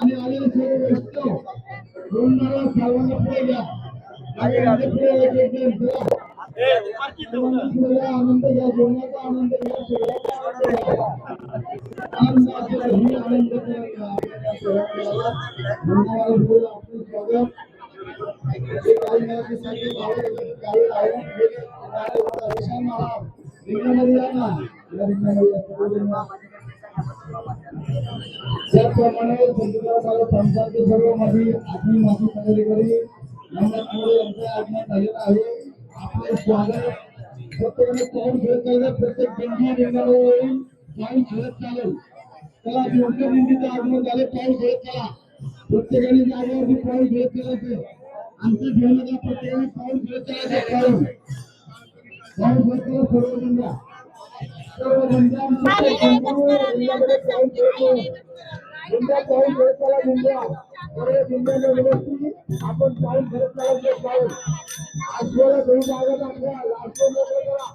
आणि आलेले सर्व व्यस्त सर्वांना पुढे घ्या आनंद घ्या जेवणाचा आनंद त्याप्रमाणे संस्थांचे सर्व माझी आधी माझी पदाधिकारी यांच्या आज्ञात झालेला आहे. आपले स्वागत प्रत्येकाने पाऊल खेळत चाललं. प्रत्येक दिंडी रिंगणावर पाऊल खेळत चालेल. त्याला योग्य दिंडीचं आगमन झाले. पाऊल खेळत चला. प्रत्येकाने जागेवरती पाऊल खेळत चालायचं. आमच्या जीवनाचा प्रत्येकाने पाऊल खेळत चालायचं. पाऊल खेळत चला. सर्व दिंड्या सर्व दिंड्या पाऊल खेळत चला. दिंड्या सर्व दिंड्यांना विनंती आपण पाऊल खेळत चालायचं. पाऊल आश्वाला घेऊन जागत आपल्या आश्व मोकळं करा.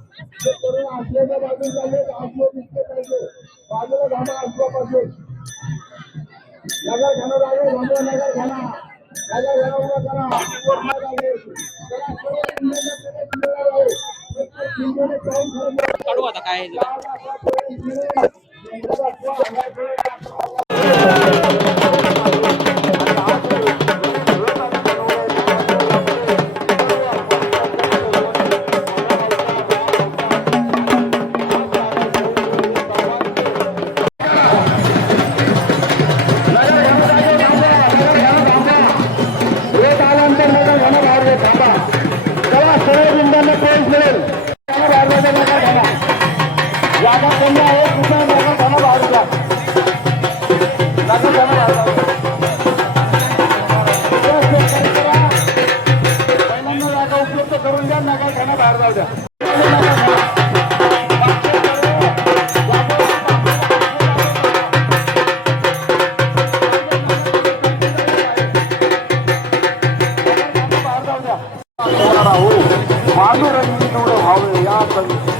ते करून आश्वाच्या बाजून चालले आश्व दिसले पाहिजे. बाजूला घाला आश्वापासून नगर घाणं लागेल. घाणं नगर घाला नगर घाणा उभा करा. काढू आता काय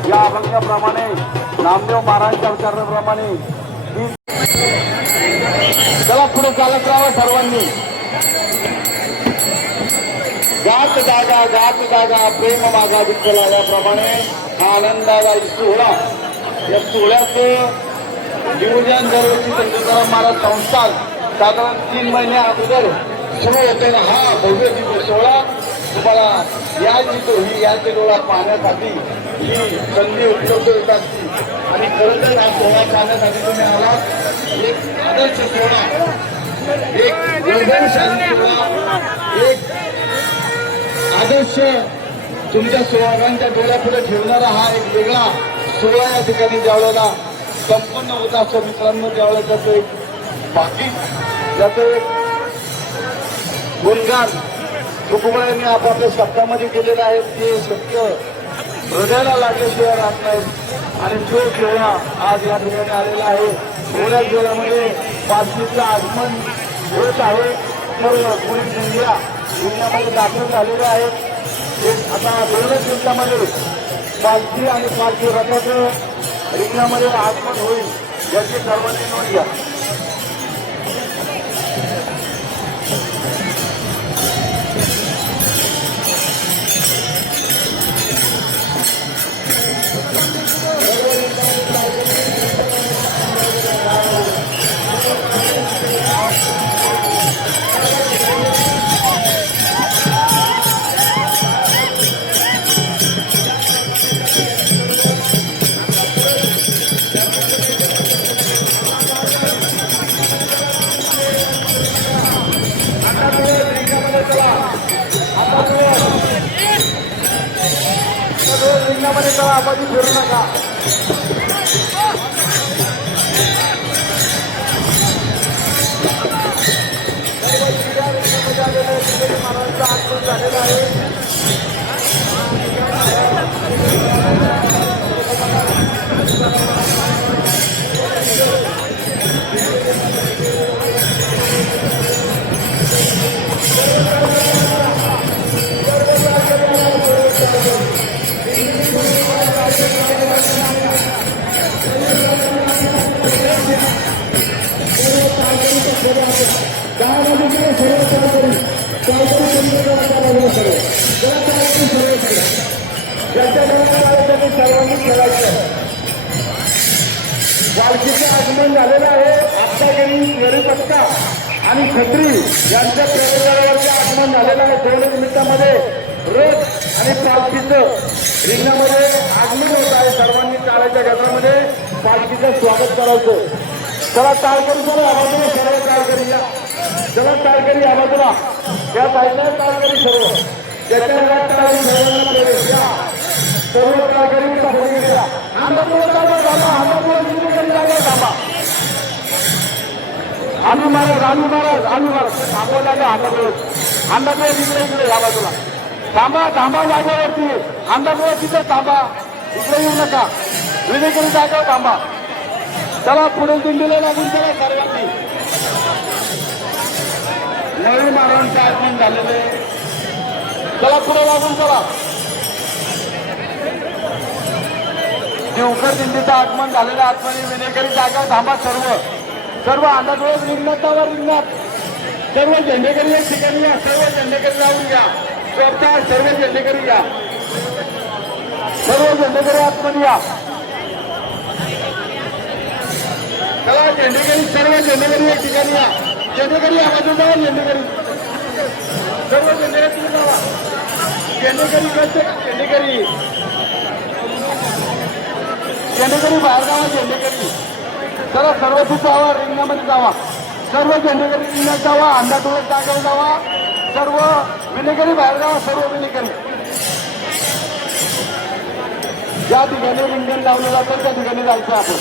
या अभंगाप्रमाणे नामदेव महाराजांच्या विचाराप्रमाणे चला पुढे चालत राहा सर्वांनी. गात जागा प्रेम मागा विठ्ठल आल्याप्रमाणे हा आनंदाला सोहळा. या सोहळ्याचं नियोजन दरवर्षी संतराम महाराज संस्थान साधारण 3 महिने अगोदर सुरू होते. हा भव्य दिव्य सोहळा तुम्हाला याची डोळा पाहण्यासाठी ही संधी उपलब्ध होत असते. आणि खरं तर हा सोहळा पाहण्यासाठी तुम्ही आला. एक आदर्श सोहळा, एक वैभवशाली सोहळा, एक आदर्श तुमच्या सोहळ्यांच्या डोळ्यापुढे ठेवणारा हा एक वेगळा सोहळा या ठिकाणी ज्यावेळेला संपन्न होत असतो मित्रांनो. ज्यावेळेला त्याचं एक बाकी त्याचं एक गुणगान तुकोबांनी आपापल्या शब्दामध्ये केलेलं आहे. ते सत्य हृदयाला लागल्याशिवाय राहत नाही. आणि जो सोहळा आज या ठिकाणी आलेला आहे. सोहळ्या सोहळ्यामध्ये पालखीचं आगमन होत आहे. सर्व पुणे जिल्ह्यामध्ये दाखल झालेले आहेत. आता 2 दिवसामध्ये पालखी आणि पालखी रथाचं रिंगणामध्ये आगमन होईल याची सर्वांनी नोंद घ्या. रिंगणामध्ये चला, आपण फिरू नका. महाराजांचा आगमन झालेला आहे. सर्वांनी खेळायचं. पालखीचं आगमन झालेलं आहे. आत्तागिरी गरीबक्का आणि छत्री यांच्या प्रवेशावरती आगमन झालेलं आहे. 2 मिनिटांमध्ये रथ आणि पालखीचं रिंगणामध्ये आगमन होत आहे. सर्वांनी टाळ्याच्या गजरामध्ये पालखीचं स्वागत करायचं. चला टाळकरी चला आवाजूला, सर्व टाळकरी या. चला टाळकरी आवाजूला, त्या साईडला टाळकरी सर्व, ज्याच्या घरात टाळी सर्वांना प्रवेश या. सर्व टाळकरी पाठवून घ्या. आम्ही महाराज थांबवा जागा अंदाज इकडे या बाजूला थांबा जागेवरती. अंदाजवर तिथे थांबा, इकडे येऊ नका. विवेकरी जागेवर थांबा. चला पुढील दिंडीला लागून चला सर्वांनी. नवी महाराजांचं आगमन झालेले. चला पुढे लागून चला. देवकर दिंडीचं आगमन झालेलं. आत्मनी विनेकरी जागा थांबा. सर्व अंदाजवर रिंगणात जावा. रिंगणात सर्व झेंडेकरी एक ठिकाणी या. सर्व झेंडेकरी लावून घ्या. स्वतः सर्व झेंडेकरी या. सर्व झेंडेकरी आतमध्ये या. चला झेंडेकरी, सर्व झेंडेकरी एक ठिकाणी या. झेंडेकरी आवाजून जावा. झेंडेकरी सर्व झेंडेकरी जावा. झेंडेकरी बाहेर जावा. झेंडेकरी चला सर्व जावा. रिंगणामध्ये जावा. सर्व झेंडेकरी रिंगणात जावा. अंधाडोळ्यात जागेवर जावा. सर्व विनेकरी बाहेर जावा. सर्व विनेकरी ज्या ठिकाणी रिंगण लावलं जातं त्या ठिकाणी जायचं आपण.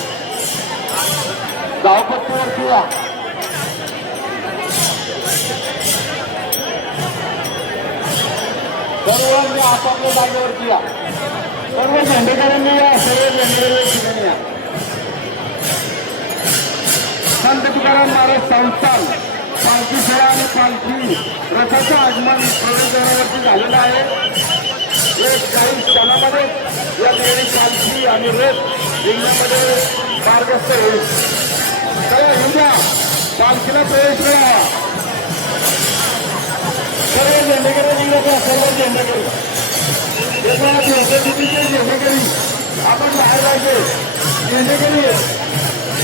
धावपट्टीवरती या. सर्वांनी आपापल्या जागेवरती या. सर्व झेंडेकरांनी या. सर्व झेंडेकरी ठिकाणी या. संत तुकाराम महाराज संस्थान पालखी सोहळा आणि पालखी रथाचं आगमन प्रवेशद्वारावरती झालेलं आहे. एक काही क्षणामध्ये या ठिकाणी पालखी आणि रथ रिंगणामध्ये मार्गस्थ होईल. चला हिंदा पालखीला प्रवेश करा. सर्व झेंडेकरी निघा. सर्व झेंडेकरी झेंडेकरी आपण बाहेर जायचे. झेंडेकरी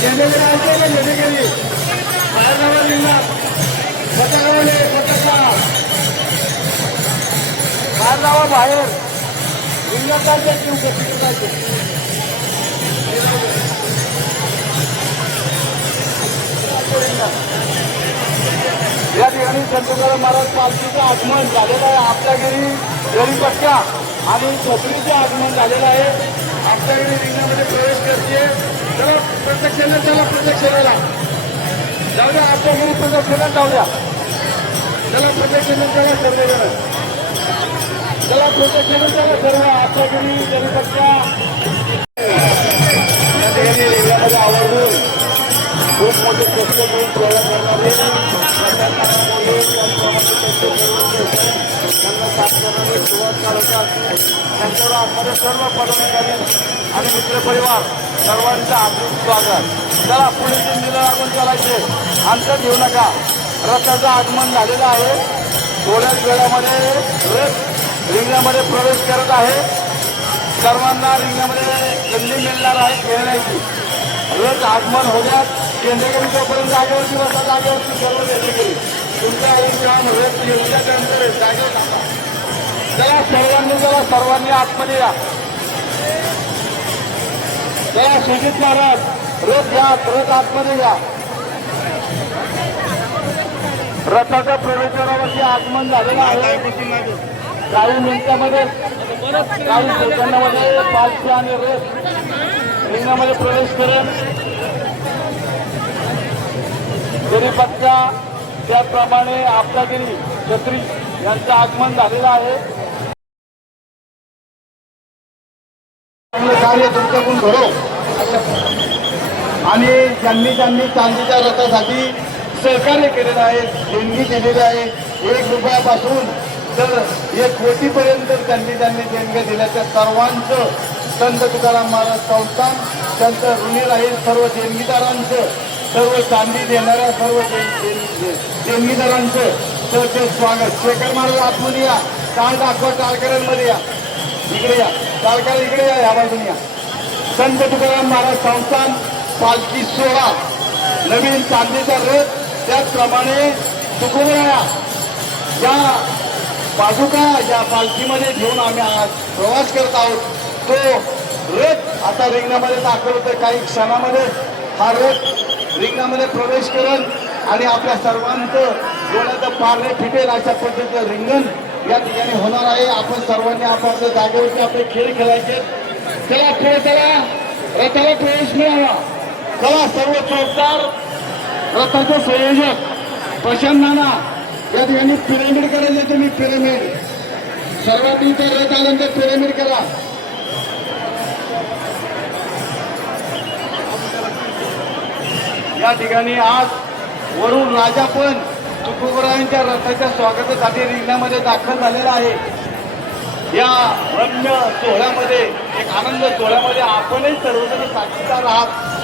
झेंडेकरी बाहेर जावा. रिंगणात पताकावाले पताका बाहेर जावा. बाहेर रिंगणात जायचं की उपस्थित जायचं. या ठिकाणी संत तुकाराम महाराज पालखीचं आगमन झालेलं आहे. आपल्यागिरी गरीबक्का आणि छत्रीचं आगमन झालेलं आहे. आपल्यागिरी रिंगणामध्ये प्रवेश करते. चला प्रत्यक्षाला, चला प्रत्यक्षाला जाऊ द्या. आपल्यागिरी प्रत्यक्षाला जाऊ द्या. चला प्रत्यक्षाला चला सर्वजण. चला प्रत्यक्षाला चला सर्व. आपल्यागिरी गरीबक्का या ठिकाणी रिंगणामध्ये आवर्जून खूप मोठे कष्ट करून प्रवास करणारे त्यांना साफ करणारे सुरुवात करतात. त्यांच्यावर असणारे सर्व पदाधिकारी आणि मित्रपरिवार सर्वांचं हार्दिक स्वागत. चला पुढे दिंडीला लागून चालायचे. अंतर घेऊ नका. रथाचं आगमन झालेलं आहे. थोड्याच वेळामध्ये रथ रिंगणामध्ये प्रवेश करत आहे. सर्वांना रिंगणामध्ये संधी मिळणार आहे खेळण्याची. रथ आगमन होण्यात झेंडेकरी तोपर्यंत जागेवरती बसा. जागेवरती सर्व झेंडेकरी तुमचा एक काम रथ घेतल्यानंतर जागेवर टाका. चला सर्वांनी आतमध्ये या. चला सुजित महाराज रथ घ्या. रथ आतमध्ये या. रथाच्या प्रवेशद्वारावरती आगमन झालेलं आहे. काही मिनिटांमध्ये काही सेकंदामध्ये पालखी आणि रथ रिंगणामध्ये प्रवेश करेल. गिरीपक्षा त्याचप्रमाणे आपदागिरी छत्री यांचं आगमन झालेलं आहे. कार्य तुमच्याकडून घडो आणि ज्यांनी चांदीच्या रथासाठी सहकार्य केलेलं आहे, देणगी दिलेली आहे, 1 रुपयापासून तर 1 कोटीपर्यंत त्यांनी देणग्या दिल्या, त्या सर्वांचं संत तुकाराम महाराज संस्थान त्यांचं ऋणी राहील. सर्व देणगीदारांचं, सर्व चांदी देणाऱ्या सर्व देणगीदारांचं तर ते स्वागत. शेखर महाराज आतमध्ये या, टाळ दाखवा, टाळकऱ्यांमध्ये या, इकडे या, टाळकर इकडे या बाजून या. संत तुकाराम महाराज संस्थान पालखी सोहळा, नवीन चांदीचा रथ, त्याचप्रमाणे तुकोबराया या पादुका या पालखीमध्ये घेऊन आम्ही आज प्रवास करत आहोत. तो रथ आता रिंगणामध्ये दाखल होतोय. काही क्षणामध्ये हा रथ रिंगणामध्ये प्रवेश करेल आणि आपल्या सर्वांचं डोळ्याचं पारणे फिटेल अशा पद्धतीचं रिंगण या ठिकाणी होणार आहे. आपण सर्वांनी आपापल्या जागेवरती आपले खेळ खेळायचे. चला पुढे चला, रथाला प्रवेश मिळावा. चला सर्व चौकदार, रथाचे संयोजक प्रशांत नाना या ठिकाणी पिरामिड करायचे. तुम्ही पिरामिड सर्वात इथे रथ आल्यानंतर पिरामिड करा. या ठिकाणी आज वरून राजा पण तुकोबरायांच्या रथाच्या स्वागतासाठी रिंगणामध्ये दाखल झालेला आहे. या रम्य सोहळ्यामध्ये, एक आनंद सोहळ्यामध्ये आपणही सर्वजण साक्षीदार आहात.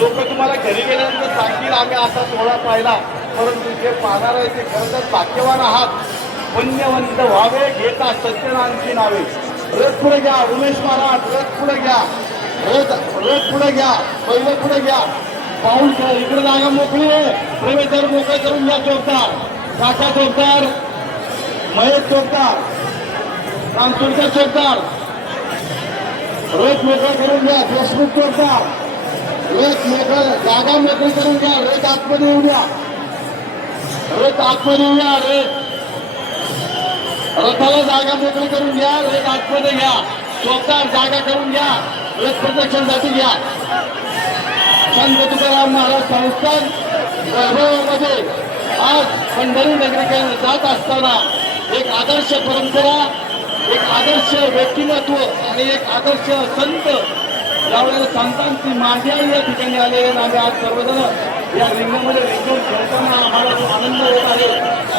लोक तुम्हाला घरी गेल्यानंतर सांगतील आम्ही असा सोहळा पाहिला, परंतु जे पाहणार आहे ते खरं तर भाग्यवान आहात. पुण्यवंत व्हावे घेता सत्यनारायणची नावे. रथ पुढे घ्या उमेश महाराज, रथ पुढे घ्या, रथ पुढे घ्या, पहिलं पुढे घ्या. पाऊल इकडे जागा मोकळी आहे, प्रवेशद्वार मोकळे करून घ्या. चौकदार काका, चौकदार महेश, चौकदार रामसुरकर, चौकदार रथ मोकळा करून घ्या. देशमुख चौकदार रथ मोकळा, जागा मोकळी करून घ्या. रथ आतमध्ये येऊ द्या, रथ आतमध्ये येऊ द्या. रथाला जागा मोकळी करून घ्या, रथ आतमध्ये घ्या. चौकदार जागा करून घ्या, रथ प्रदक्षिणेसाठी घ्या. संत तुकाराम महाराज संस्थान वैभवामध्ये आज पंढरी नगरीकडे जात असताना एक आदर्श परंपरा, एक आदर्श व्यक्तिमत्व आणि एक आदर्श संत यावेळेला संतांची मांदियाळी या ठिकाणी आलेले. आम्ही आज सर्वजण या रिंगणामध्ये रिंगून खेळताना आम्हाला जो आनंद होत आहे,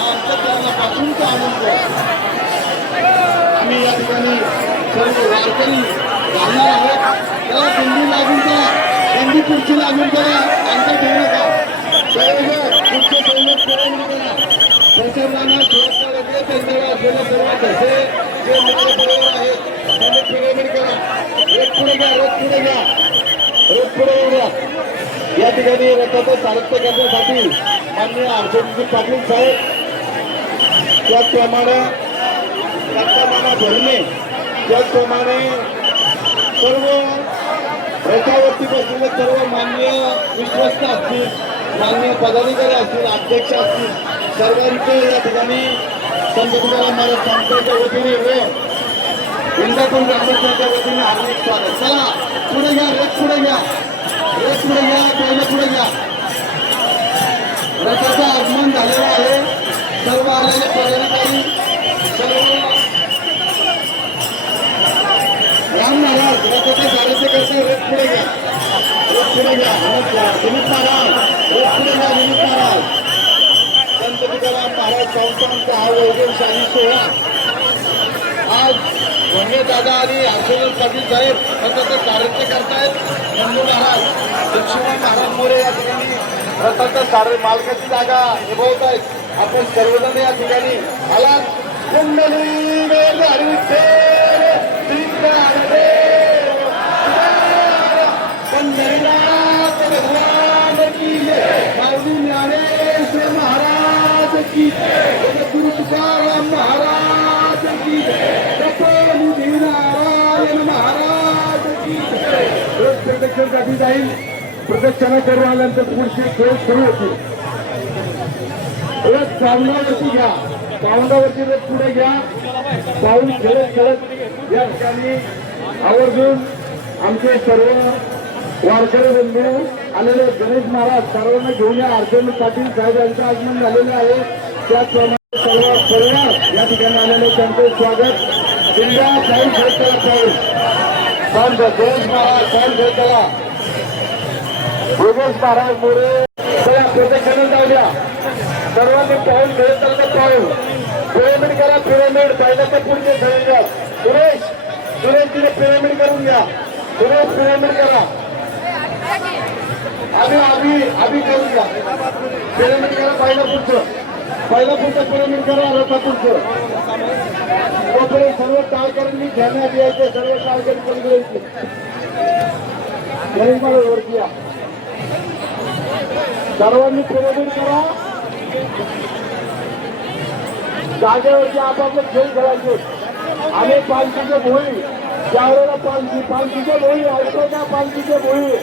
अंतःकरणापासूनचा आनंद. आम्ही या ठिकाणी सर्व वारकरी घालणार आहोत. त्याला दिंडी लागून करा, दिंडी पुढची लागून करा, अंतर ठेवू नका. पुढचे सैनिक पेरणी करा. प्रशासनाला सुरक्षा वगैरे त्यांच्यावर असलेले सर्व धसे जे मित्र बरोबर आहेत त्यांनी पिरामिड करा. रथ पुढे घ्या, रथ पुढे घ्या, रथ पुढे येऊ द्या. या ठिकाणी रथाचं सारथ्य करण्यासाठी माननीय अर्जुनजी पाटील साहेब, त्याचप्रमाणे रथामाना भरणे, त्याचप्रमाणे सर्व रथावरती बसलेले सर्व माननीय विश्वस्त असतील, माननीय पदाधिकारी असतील, अध्यक्ष असतील, सर्वांचे या ठिकाणी संत तुकाराम महाराज संस्थेच्या वतीने व इंदापूर ग्रामपंचायतच्या वतीने हार्दिक स्वागत. चला पुढे घ्या, रथ पुढे घ्या, रथ पुढे घ्या, पहिलं पुढे घ्या. रथाचं आगमन झालेलं आहे. सर्व आलेले पदाधिकारी, सर्व राम महाराज रथाचे सारथ्य करते. रथ पुढे घ्या, रथ पुढे घ्या. विनीत महाराज, रथ पुढे घ्या, विनीत महाराज. संत तुकाराम महाराज संस्थानचा हा वैभवशाही सोहळा आज भोंगे दादा आणि हर्षवर्धन पाटील साहेब रथाचं सारथ्य करतायत. नंदू महाराज, लक्ष्मण महाराज मोरे या ठिकाणी रथाचं मालकाची जागा निभवत आहेत. आपण सर्वजण या ठिकाणी आलात. कुंडली पंढरीनाथ भगवान की माऊली ज्ञानेश्वर महाराज की, गुरु तुकाराम महाराज की, तपोनिधी नारायण महाराज की. रोज प्रदक्षिणेसाठी जाईल. प्रदक्षिणा करून आल्यानंतर पुढचे खेळ सुरू होतील. रथ पावलावरती घ्या, पावलावरती रथ पुढे घ्या. पाऊल खेळत खेळत या ठिकाणी आवर्जून आमचे सर्व वारकरी बंधू आलेले गणेश महाराज सर्वांना घेऊन या अर्चना पाटील साहेब यांचं आगमन झालेलं आहे. त्याचप्रमाणे सर्व परिवार या ठिकाणी आलेले त्यांचे स्वागत. इंडिया साईड खेळताला पाऊल गणेश महाराज साईड खेळताला योगेश महाराज मोरे चला प्रोटेक्शन जाऊ द्या. सर्वांनी पाऊल खेळताना पाऊल पिरामिड करा. पिरामिड पहिल्याच्या पुढचे खेळ सुरेश तिने पिरामिड करून घ्या. सुरेश पिरामिड करा. आम्ही करून घ्या. पिरामिड करा. पहिला पुढचं पिरामिड करा. रथापुढचं तोपर्यंत सर्व टाळकऱ्यांनी घेण्यात यायचे. सर्व टाळकरी करून घ्यायचे. गणेश महाराज वरती या. सर्वांनी पिरामिड करा. जागेवरती आपापले खेळ खेळायचे. आणि पालखीचे भोई त्यावेळेला पालखीचे भोई ऐकतो का? पालखीचे भोई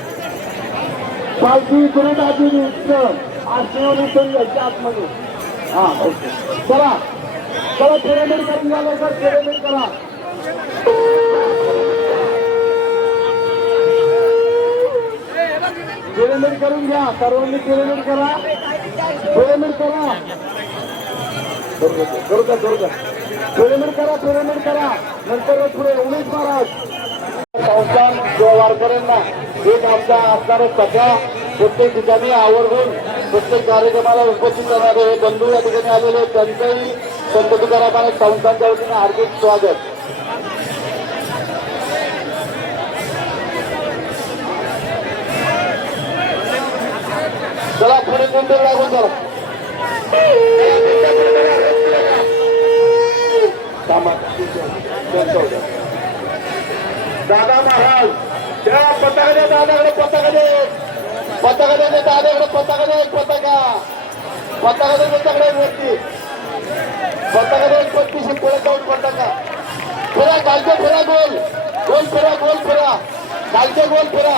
पालखी गुरुद आधी आश्रम यायच्या आतमध्ये. हा ओके चला पिरामिड करून झालं सर. पिरामिड करा. पिरामिड करून घ्या. सर्वांनी पिरामिड करा. पिरामिड करा. पिरामिड करा. नंतर पुढे उमेश महाराज संस्थान वारकऱ्यांना एक आमचा असणारा सगळ्या प्रत्येक ठिकाणी आवर्जून प्रत्येक कार्यक्रमाला उपस्थित करणारे हे बंधू या ठिकाणी आलेले त्यांचंही संत तुकाराम आणि संस्थांच्या वतीने हार्दिक स्वागत. चला पुढे कोणते लागून चला. दादा महाराज त्या पताका द्या. दादाकडे पताका दे. पताका दे. दादाकडे पताका दे. पताका दे त्याच्याकडे व्यक्ती. पताका दे. 35 पुढे जाऊन पताका फिरा. कालचे फिरा. गोल फिरा. कालचे गोल फिरा.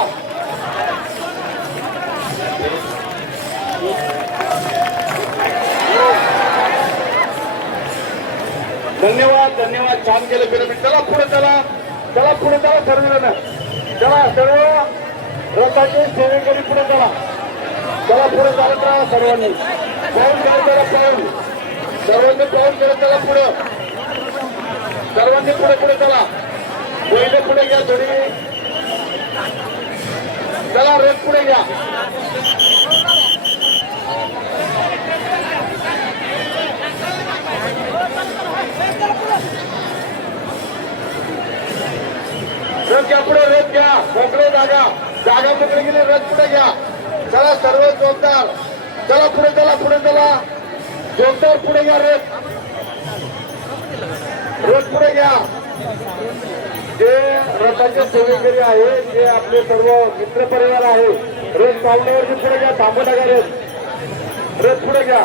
धन्यवाद. छान केलं पिरामिड. चला पुढे सर्व चला. सर्व रथाचे सेवेकरी पुढे चला. पुढे चालत राहा. सर्वांनी पाऊल करत पाऊल. सर्वांनी पाऊल करत चला पुढे. सर्वांनी पुढे चला. पहिले पुढे घ्या थोडी. चला रथ पुढे घ्या. रथ घ्या. मोकळे जागा मोकळी गेली. रथ पुढे घ्या. चला सर्व जोरदार. चला पुढे चला. जोरदार पुढे घ्या. रथ पुढे घ्या. जे रथाचे सेवेकरी आहे जे आपले सर्व मित्र परिवार आहे रथ पावण्यावरती पुढे घ्या. थांबू नका. रथ पुढे घ्या.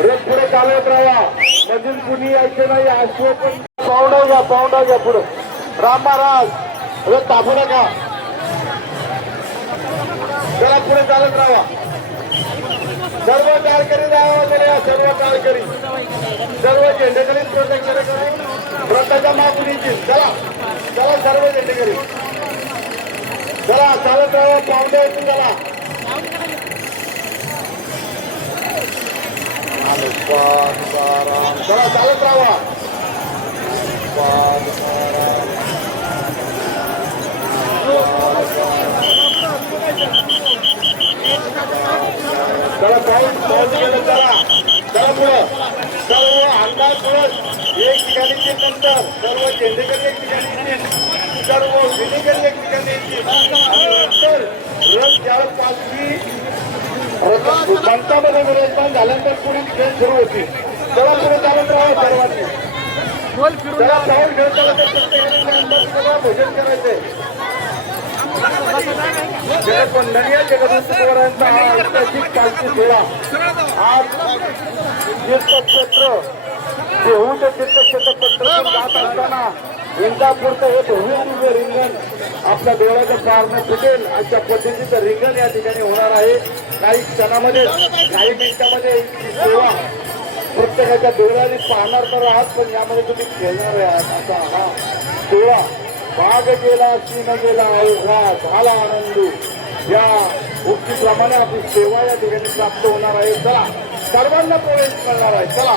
रथ पुढे चालवत राहा. मधून कुणी यायचे नाही. अश्व पण पावडा घ्या पुढे. राम महाराज रथ थांबू नका. चला पुढे चालत राहा. सर्व टाळकरी द्या. सर्व टाळकरी सर्व झेंडेकरी प्रोटेक्शन रथाच्या मागणीची. चला सर्व झेंडेकरी चला चालत राहा. पावडा येतो. चला चालत राहा. चला पाऊस गेलं. चला पुढं. सर्व अंदाज एक ठिकाणी नंतर सर्व झेंडेकरी एक ठिकाणी सर्व विनेकरी एक ठिकाणी नंतर रथ ज्यावेळेस पालखी पंचामध्ये विरोधमान झाल्यानंतर पुढे खेळ सुरू होती. चला पुढे चालत राहा. सर्वांनी चला पाऊल खेळताना प्रत्येकाने भोजन करायचंय. पंढरी जगदीश्वरांचा ऐतिहासिक पालखी सोहळा आज तीर्थक्षेत्र देहू ते तीर्थक्षेत्र पंढरपूर जात असताना इंदापूरचं हे भव्य दिव्य रिंगण आपल्या डोळ्याच्या पारनं फुटेल अशा पद्धतीचं रिंगण या ठिकाणी होणार आहे. काही क्षणामध्ये काही मिनिटांमध्ये ही सेवा प्रत्येकाच्या डोळ्याने पाहणार तर आहात पण यामध्ये तुम्ही खेळणार आहात असा हा सोहळा भाग गेला सीन गेला अवघा झाला आनंदी या उक्तीप्रमाणे आपली सेवा या ठिकाणी प्राप्त होणार आहे. चला सर्वांना प्रवेश करणार आहे. चला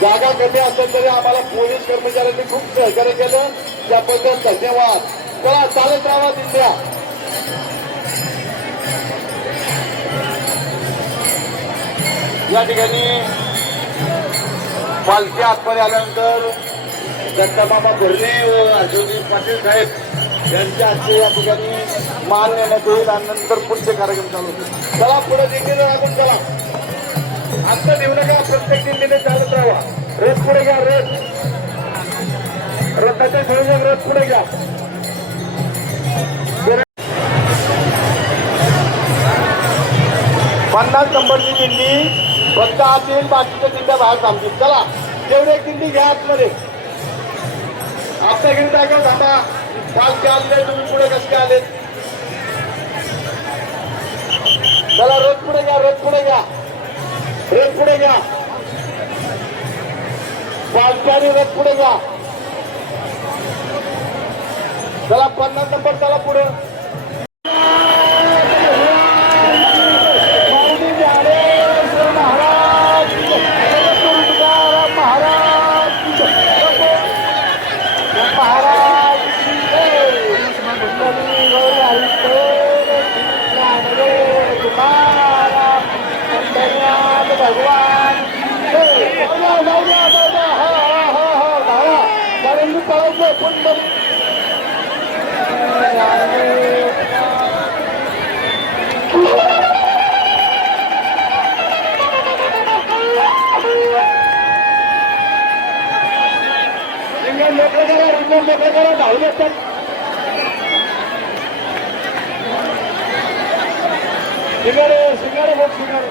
जागा कमी असेल तरी आम्हाला पोलीस कर्मचाऱ्यांनी खूप सहकार्य केलं त्याबद्दल धन्यवाद. चला चालत राहा दिंड्या. या ठिकाणी पालखी आतमध्ये आल्यानंतर दत्तामामा भरणे व अशोकजी पाटील साहेब यांच्या हस्ते या ठिकाणी मान नेण्यात येईल आणि नंतर पुढचे कार्यक्रम चालू होतील. चला पुढे दिंडीला लागून चला. आता देऊ नका प्रत्येक दिंडीने चालत राहा. रथ पुढे घ्या. रथाच्या संयोजक रथ पुढे घ्या. 50 नंबरची दिंडी फक्त आत येईल बाकीच्या दिंड्या बाहेर थांबतील. चला तेवढे एक दिंडी घ्या आतमध्ये. आपल्या घरी जागा थांबा. काल ते आले तुम्ही पुढे कसे आले. चला रथ पुढे घ्या. रथ पुढे घ्या. रथ पुढे घ्या. पालख्याने रथ पुढे घ्या. चला 50 नंबर चला पुढे. धावले असतात. सिंगारे बोट सिंगारे.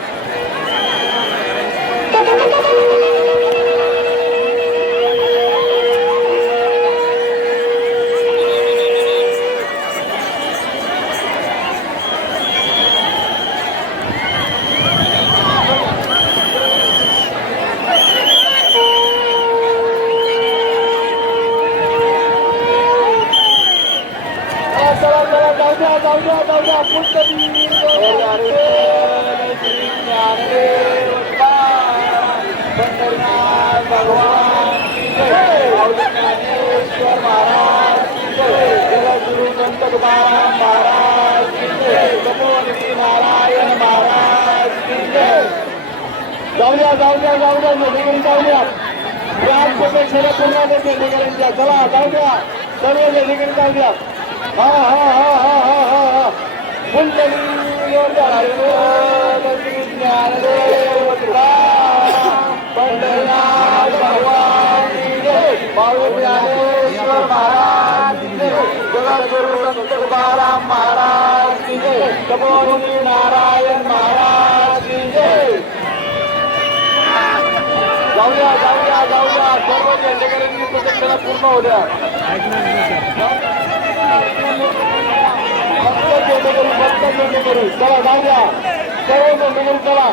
चला जाऊ द्या. सर्व लेडीकडे जाऊ द्या. हा हा हा हा हा हा हा पंढरनाथ भगवान ज्ञानेश्वर महाराज जगद्गुरु संत तुकाराम महाराज की जय. तपोमुनी नारायण महाराज की जय. जाऊया जाऊया जाऊया. सर्व झेंडेकरांनी प्रदक्षिणा पूर्ण होऊ द्या. फक्त झेंडेकरी चला जाऊया. सर्व झेंडेकरी चला.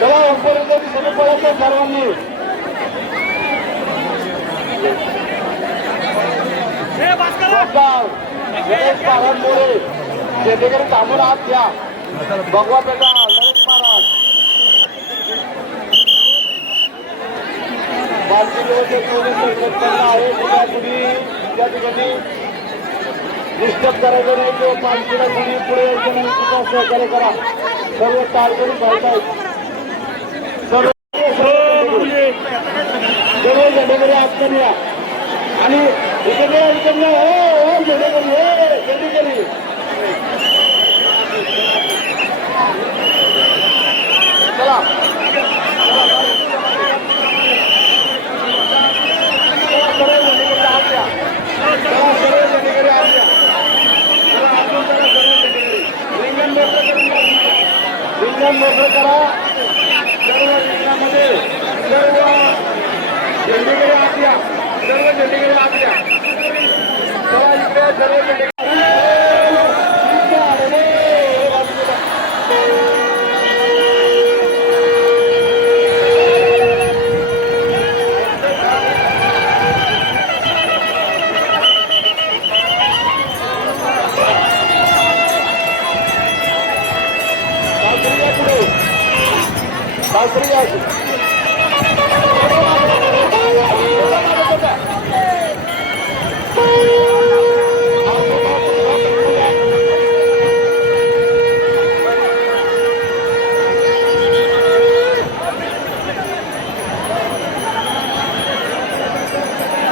चला उपर्यंत दिसून पडत सर्वांनी. झेंडेकरी थांबून हात घ्या. भगवा पेटा नरेश महाराज पालखी आहे. त्या ठिकाणी डिस्टर्ब करायचं नाही किंवा पालखीला कोणी पुढे यायचं नाही. तुझा सहकार्य करा. सर्व तालकरी धावतायत. सर्व झेंडेकरी आतमध्ये या आणि इकडे झेंडेकरी झेंडेकरी चला. रिंगण मोकळं करा. सर्व रिंगणामध्ये सर्व झेंडेकरी आत या. सर्व झेंडेकरी आत या. चला इकडे सर्व झेंडेकरी पुढे जायचं.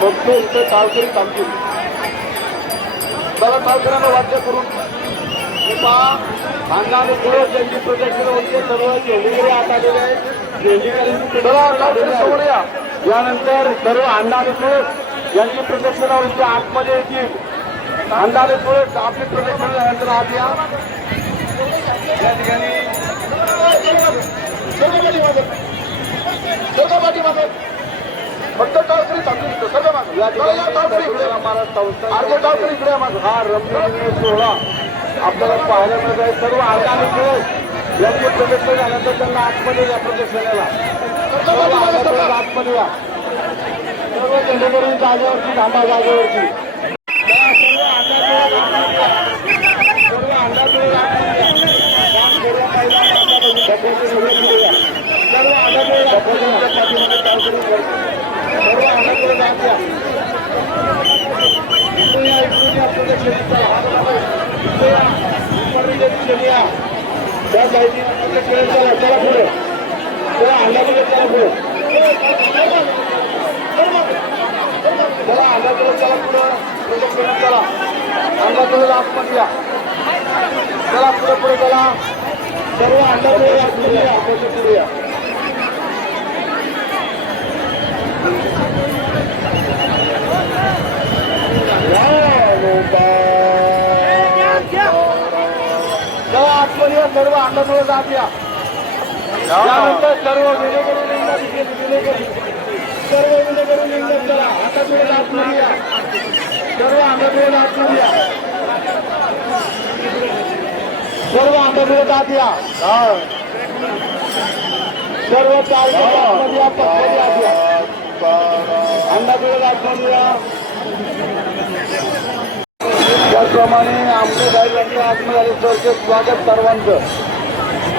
फक्त इथं टाळकरी थांबतील. चला टाळकऱ्यांना वाद्य करून खानदानी पुढे त्यांची प्रोजेक्शन होते. सर्व झेंडेगिरी आत आलेले आहेत. झेंडेगिरी समोर या. यानंतर सर्व अंधारे पुरुष यांची प्रोजेक्शन होते आतमध्ये येतील. अंधारे पुरुष आपली प्रोजेक्शन झाल्यानंतर आत या. या ठिकाणी फक्त टाळकरी थांबतील. सगळं मागं या ठिकाणी महाराज टाळकरी इकडे मागं. हा रमणीय सोहळा आपल्याला पाहायला मिळत आहे. सर्व अंधारे पुरुष यांची प्रोजेक्शन झाल्यानंतर त्यांना आतमध्ये या प्रोजेक्शनला आतमध्ये या. सर्व झेंडेगिरी जागेवरची थांबा जागेवरची. सर्व त्या साईडची चला चला पुढे. चला अंधापुढे चला पुढे. चला अंधापुढे चला पुढे. चला अंधापुढे आतमध्ये या. चला पुढे पुढे चला. सर्व अंधापुढे आतमध्ये या. पुढे या. आतमध्ये सर्व अंधापुढे जात या. त्यानंतर सर्व विलेकरी सर्व विलेकरी लिंगत चला. आता पुढे आतमध्ये या. सर्व अंधापुढे आतमध्ये या. सर्व अंधापुढे जात या. सर्व चालते आतमध्ये या. पक्षाची आत या. अंधापुढे आतमध्ये या. त्याचप्रमाणे आमचे साहेब यांच्या आत्म झाले सरचे स्वागत सर्वांचं.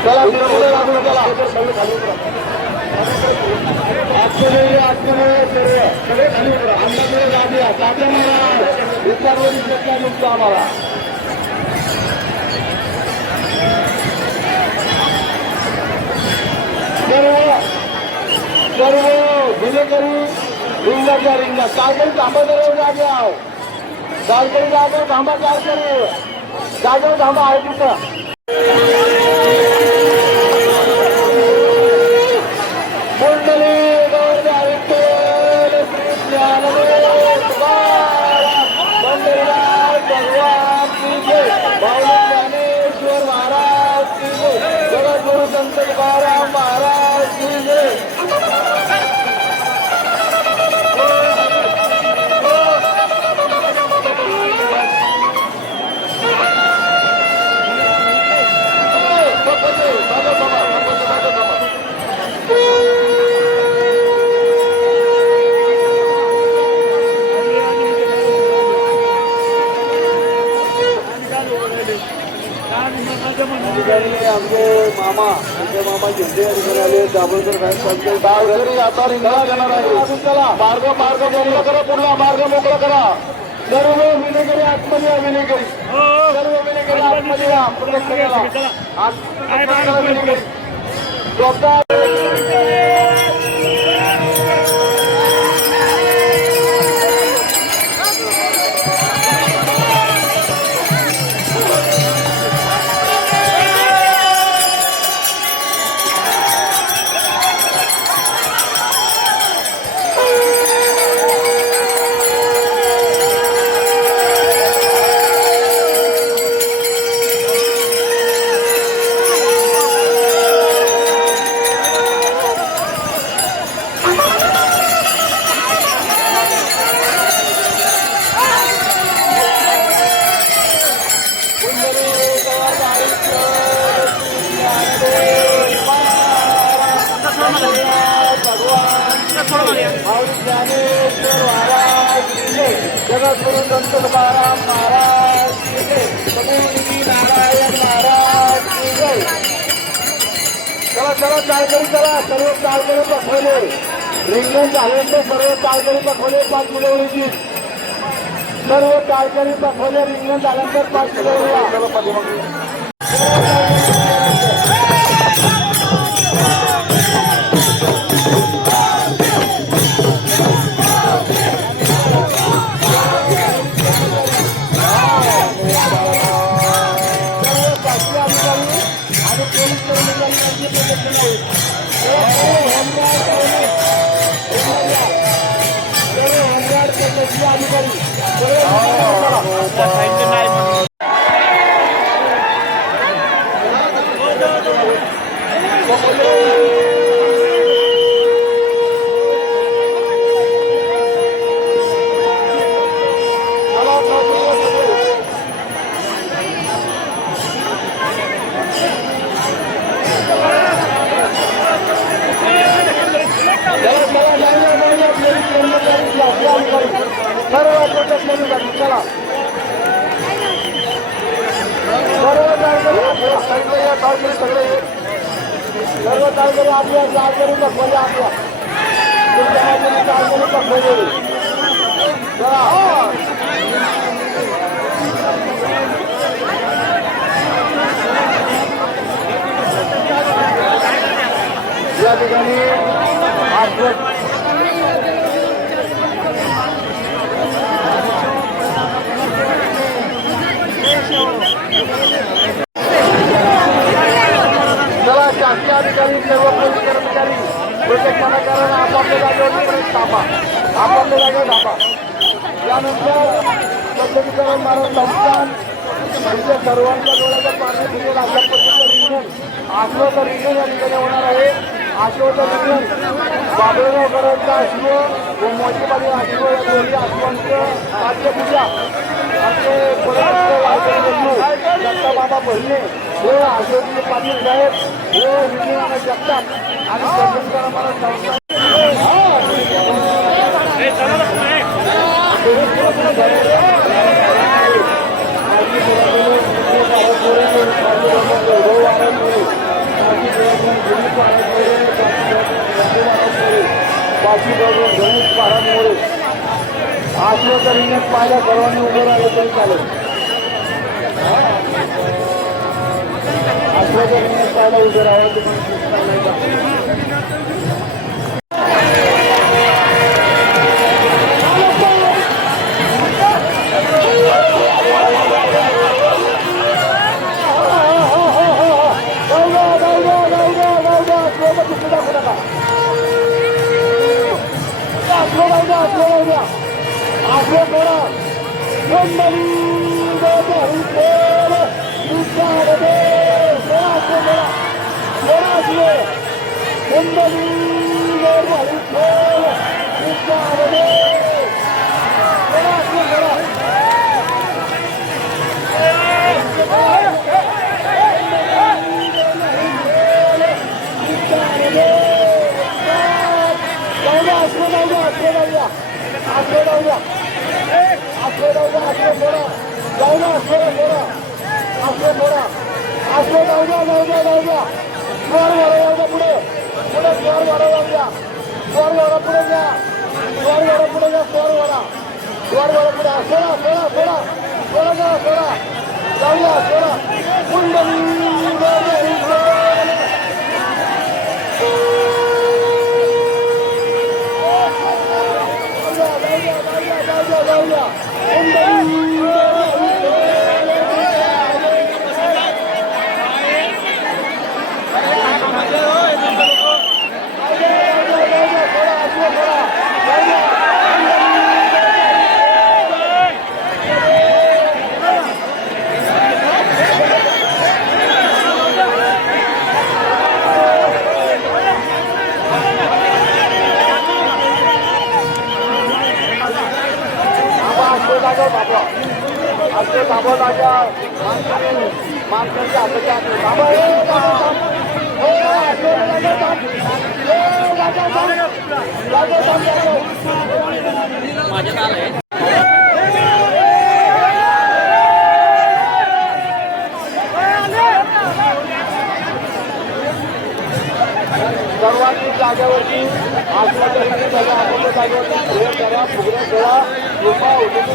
चला पुढे लागलो. चला आत्मदेवी आत्मदेव सर्व सगळे खाली उतरा. अंधापुढे जाऊया. तात्या महाराज विचारवरी चर्चा निघतो आम्हाला. सर्व विलेकरी रिंगाच्या रिंगा चालकरी थांबा. जवळ जागे आहो. चालकरी जागे थांबा. चालकरी जागेवर थांबा. आहे तिथं ज्ञानेश्वर महाराज की जय. जगद्गुरु संत तुकाराम महाराज की जय. आमचे मामा झेंडे आले. दाभोळकर साहेब गावघरी आता रिंगणा जाणार आहे. चला मार्ग मोकळा करा. पुढला मार्ग मोकळा करा. सर्व विलेकरी आतमध्ये या. विलेकरी सर्व विलेकरी आतमध्ये या. विलेकरी ज्ञानेश्वर महाराज जगद्गुरु संत तुकाराम महाराज की जय. नारायण महाराज की जय. चला चला टाळकरी चला सर्व टाळकरी पखवले रिंगण झाले तर सर्व टाळकरी पखवले 5 किलोची सर्व टाळकरी पखवले रिंगण झाल्यानंतर 5 किलो सर्व तालुक्यात आपल्या तालुक्यात दाखवले आपल्या तालुक्यात दाखवले या ठिकाणी शासकीय अधिकारी सर्व पोलीस कर्मचारी प्रत्येकाला कारण आपापल्या जागेवर थांबा आपापल्या जागेवर थांबा त्यानंतर पद्धतीकरण मारून संस्थान म्हणजे सर्वांच्या डोळ्याच्या पाणी फिरेल अशा पद्धतीचं रिंगण आश्वचं रिंगण या ठिकाणी होणार आहे आश्वचं रिंगण बाबळगावकरांचा अश्व व मोठेपाडी अश्व या दोन्ही अश्वांचं राज्यपूजा असे दत्ता बाबा भरणे हे अशोक पाटील साहेब हे विजयनाना जगताप आणि पद्धतीकरण मला संस्था गणेश महाराजमुळे आश्वचं रिंगण पाहिल्या सर्वांनी उभं राहिलं तरी चालेल आश्वचं रिंगण पाहिला उभं राहायचं माझ्यात आलंय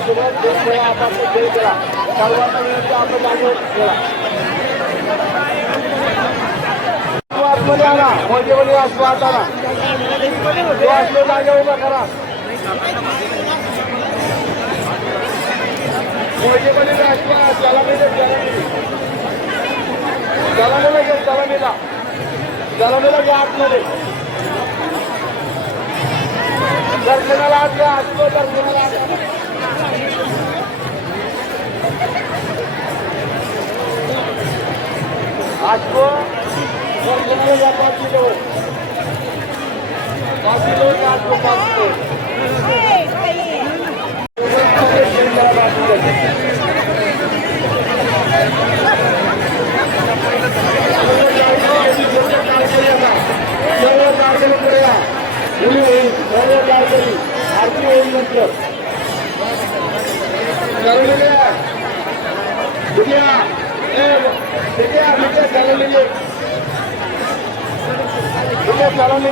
सोबत 2 खेळा आपापले खेळ खेळा सर्वांना विनंती आपण जागेवर खेळा आतमध्ये आला मोठेवणी असतो आता तो असलो जागेवर उभा करा मोठेपणी असला त्याला मिळेल त्याला घ्या आतमध्ये दर्शनाला आत घ्या असतो दर्शनाला आत असतो दर्शनाला घ्या 5 किलो 5 किलो 5 किलो आरती होईल नंतर चालवलेली